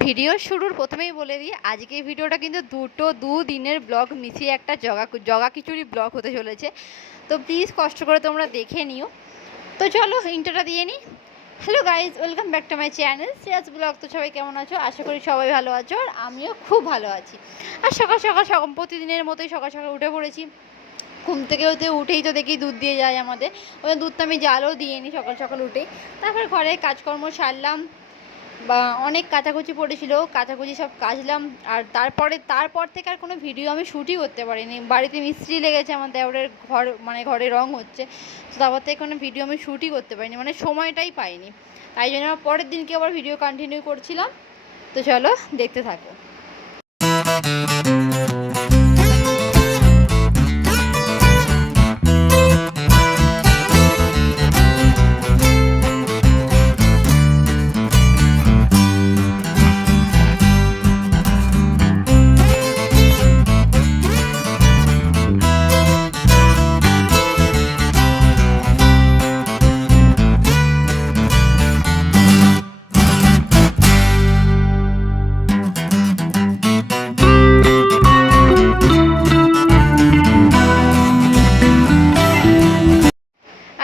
Video শুরুর প্রথমেই বলে দিই, আজকে ভিডিওটা কিন্তু দুদিনের ব্লগ মিশিয়ে একটা জগা খিচুড়ি ব্লগ হতে চলেছে। তো প্লিজ কষ্ট করে তোমরা দেখে নিও। তো চলো ইন্ট্রোটা দিয়ে নিই। Hello guys, welcome back to my channel Shreyas blog. তো সবাই কেমন আছো? আশা করি সবাই ভালো আছো, আর আমিও খুব ভালো আছি। আর সকাল সকাল প্রতিদিনের মতোই সকাল সকাল উঠে পড়েছি। ঘুম থেকে উঠেই তো দেখি দুধ দিয়ে যায় আমাদের। ওই দুধটা আমি জালও দিয়ে নিই সকাল সকাল উঠেই। তারপর ঘরে কাজকর্ম সারলাম, বা অনেক কাচাকুচি পড়েছিল, কাচাকুচি সব কাচলাম। আর তারপর থেকে আর কোনো ভিডিও আমি শ্যুটই করতে পারিনি। বাড়িতে মিস্ত্রি লেগেছে, আমার দেওরের ঘরে রং হচ্ছে। তো তারপর থেকে কোনো ভিডিও আমি শ্যুটই করতে পারিনি, মানে সময়টাই পাইনি। তাই জন্য পরের দিনকে আবার ভিডিও কন্টিনিউ করছিলাম। তো চলো দেখতে থাকো।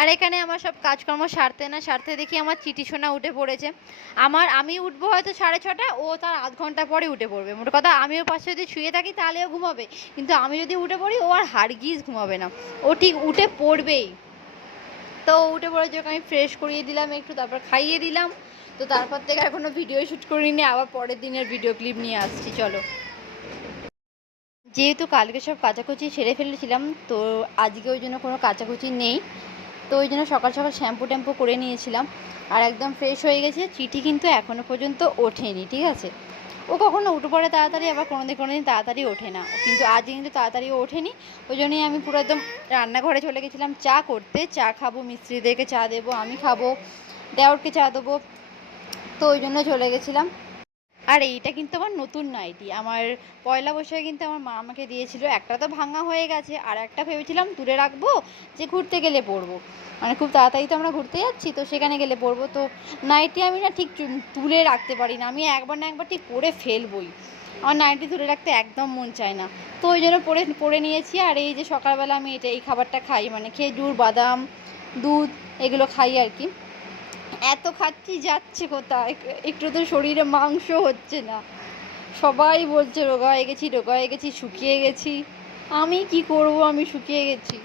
আর এখানে আমার সব কাজকর্ম সারতে দেখি আমার চিটি সোনা উঠে পড়েছে। আমি উঠবো হয়তো 6:30, ও তার আধ ঘন্টা পরে উঠে পড়বে। মোট কথা আমিও পাশে যদি শুয়ে থাকি তাহলেও ঘুমাবে, কিন্তু আমি যদি উঠে পড়ি ও আর হারগিজ ঘুমাবে না, ও ঠিক উঠে পড়বেই। তো উঠে পড়ে যখন আমি ফ্রেশ করিয়ে দিলাম একটু, তারপর খাইয়ে দিলাম। তো তারপর থেকে আর কোনো ভিডিও শ্যুট করিনি, আবার পরের দিনের ভিডিও ক্লিপ নিয়ে আসছি। চলো, যেহেতু কালকে সব কাচাকুচি সেরে ফেলেছিলাম, তো আজকে ওই জন্য কোনো কাচাকুচি নেই। তো ওই জন্য সকাল সকাল শ্যাম্পু করে নিয়েছিলাম, আর একদম ফ্রেশ হয়ে গেছে। চিটি কিন্তু এখনও পর্যন্ত ওঠেনি, ঠিক আছে? ও কখনো উঠে পড়ে তাড়াতাড়ি, আবার কোনোদিন তাড়াতাড়ি ওঠে না, কিন্তু আজ কিন্তু তাড়াতাড়ি ওঠেনি। ওই জন্যই আমি পুরো একদম রান্নাঘরে চলে গেছিলাম চা করতে। চা খাবো, মিস্ত্রিদেরকে চা দেবো, আমি খাবো, দেওরকে চা দেবো। তো ওই জন্য চলে গেছিলাম। আর এইটা কিন্তু আমার নতুন নাইটি, আমার পয়লা বৈশাখে কিন্তু আমার মা আমাকে দিয়েছিল। একটা তো ভাঙা হয়ে গেছে, আর একটা ভেবেছিলাম তুলে রাখবো, যে ঘুরতে গেলে পরবো, মানে খুব তাড়াতাড়ি তো আমরা ঘুরতে যাচ্ছি, তো সেখানে গেলে পরবো। তো নাইটি আমি না ঠিক তুলে রাখতে পারি না, আমি একবার না একবার ঠিক পরে ফেলবই। আমার নাইটি তুলে রাখতে একদম মন চায় না। তো ওই জন্য পরে নিয়েছি। আর এই যে সকালবেলা আমি এই খাবারটা খাই, মানে খেজুর, বাদাম, দুধ এগুলো খাই আর কি। এত খাচ্ছি যাচ্ছে কোথায়, একটু তো শরীরে মাংস হচ্ছে না। সবাই বলছে রোগা হয়ে গেছি, শুকিয়ে গেছি। আমি কি করব, আমি শুকিয়ে গেছি।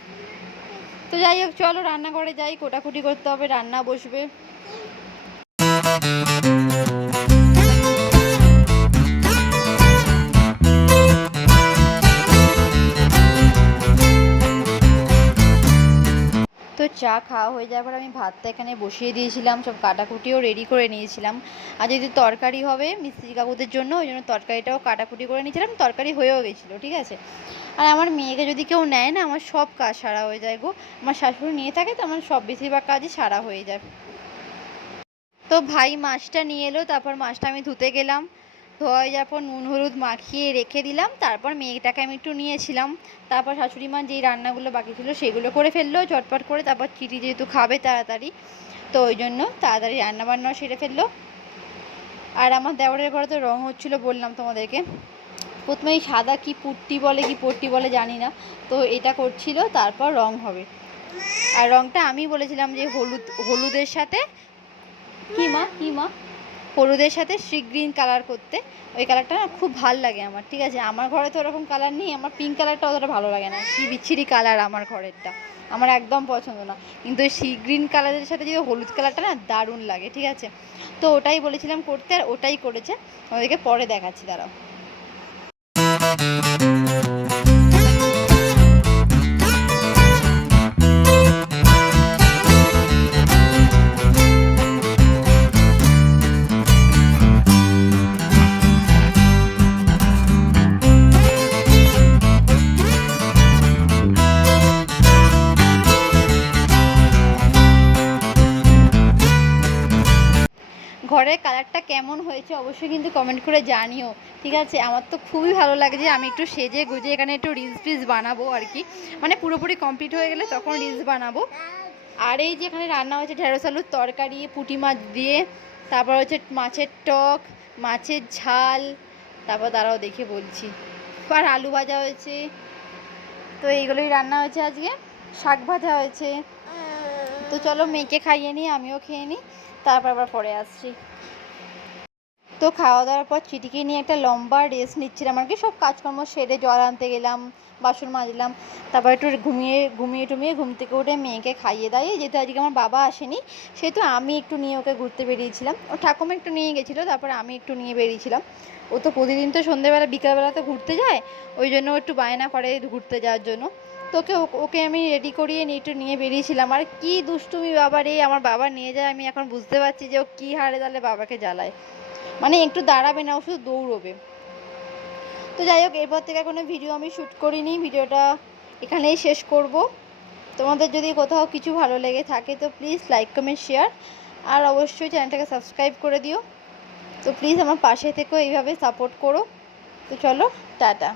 তো যাই হোক, চলো রান্নাঘরে যাই, কোটাকুটি করতে হবে, রান্না বসবে। তো চা খাওয়া হয়ে যাওয়ার পর আমি ভাতটা এখানে বসিয়ে দিয়েছিলাম, সব কাটাকুটিও রেডি করে নিয়েছিলাম। আর যদি তরকারি হবে মিস্ত্রি কাকুদের জন্য, ওই জন্য তরকারিটাও কাটাকুটি করে নিয়েছিলাম। তরকারি হয়েও গেছিলো, ঠিক আছে। আর আমার মেয়েকে যদি কেউ নেয় না, আমার সব কাজ সারা হয়ে যায় গো। আমার শাশুড়ি নিয়ে থাকে তো আমার সব বেশিরভাগ কাজই সারা হয়ে যায়। তো ভাই মাছটা নিয়ে এলো, তারপর মাছটা আমি ধুতে গেলাম। ধোয়া হয়ে যাওয়ার পর নুন হলুদ মাখিয়ে রেখে দিলাম। তারপর মেয়েটাকে আমি একটু নিয়েছিলাম। তারপর শাশুড়ি মা যেই রান্নাগুলো বাকি ছিল সেগুলো করে ফেললো চটপট করে। তারপর চিটি যেহেতু খাবে তাড়াতাড়ি, তো ওই জন্য তাড়াতাড়ি রান্নাবান্নাও সেরে ফেললো। আর আমার দেওরের ঘরে তো রং হচ্ছিলো, বললাম তোমাদেরকে। প্রথমে এই সাদা কি পট্টি বলে জানি না, তো এটা করছিল, তারপর রং হবে। আর রংটা আমি বলেছিলাম যে হলুদের সাথে কি মা হলুদের সাথে সি গ্রিন কালার করতে। ওই কালারটা না খুব ভাল লাগে আমার, ঠিক আছে। আমার ঘরে তো ওরকম কালার নেই, আমার পিঙ্ক কালারটা অতটা ভালো লাগে না, কি বিচ্ছিরি কালার আমার ঘরেরটা, আমার একদম পছন্দ না। কিন্তু ওই সি গ্রিন কালারের সাথে যদি হলুদ কালারটা না দারুণ লাগে, ঠিক আছে। তো ওটাই বলেছিলাম করতে, আর ওটাই করেছে। ওদেরকে পরে দেখাচ্ছি, দাঁড়াও। ঘরের কালারটা কেমন হয়েছে অবশ্যই কিন্তু কমেন্ট করে জানিও, ঠিক আছে। আমার তো খুবই ভালো লাগে যে আমি একটু সেজে গুজে এখানে একটু রিলস বানাবো আর কি, মানে পুরোপুরি কমপ্লিট হয়ে গেলে তখন রিলস বানাবো। আর এই যে এখানে রান্না হয়েছে ঢেঁড়স আলুর তরকারি পুঁটি মাছ দিয়ে, তারপর হচ্ছে মাছের টক, মাছের ঝাল, তারপর দাঁড়াও দেখে বলছি, আর আলু ভাজা হয়েছে। তো এইগুলোই রান্না হয়েছে আজকে। শাক ভাজা হয়েছে। তো চলো মেয়েকে খাইয়ে নিই, আমিও খেয়ে নিই, তারপর আবার পরে আসছি। তো খাওয়া দাওয়ার পর চিটিকে নিয়ে একটা লম্বা রেস্ট নিচ্ছিলাম আর কি। সব কাজকর্ম সেরে জল আনতে গেলাম, বাসন মাজলাম, তারপর একটু ঘুমিয়ে টুমিয়ে ঘুম থেকে উঠে মেয়েকে খাইয়ে দাইয়ে, যেহেতু আজকে আমার বাবা আসেনি সেহেতু আমি একটু নিয়ে ওকে ঘুরতে বেরিয়েছিলাম। ও ঠাকুমা একটু নিয়ে গেছিলো, তারপরে আমি একটু নিয়ে বেরিয়েছিলাম। ও তো প্রতিদিন তো সন্ধ্যেবেলা বিকালবেলাতে ঘুরতে যায়, ওই জন্য একটু বায়না করে ঘুরতে যাওয়ার জন্য। তো ওকে আমি রেডি করিয়ে নিয়ে একটু নিয়ে বেরিয়েছিলাম। আর কি দুষ্টুমি বাবা রে, আমার বাবা নিয়ে যায়, আমি এখন বুঝতে পারছি যে ও কী হারে তাহলে বাবাকে জ্বালায়। মানে একটু দাঁড়াবে না, ও শুধু দৌড়বে। তো যাই হোক, এরপর থেকে কোনো ভিডিও আমি শ্যুট করিনি, ভিডিওটা এখানেই শেষ করব। তোমাদের যদি কোথাও কিছু ভালো লেগে থাকে তো প্লিজ লাইক কমেন্ট শেয়ার, আর অবশ্যই চ্যানেলটাকে সাবস্ক্রাইব করে দিও। তো প্লিজ আমার পাশে থেকেও এইভাবে সাপোর্ট করো। তো চলো, টাটা।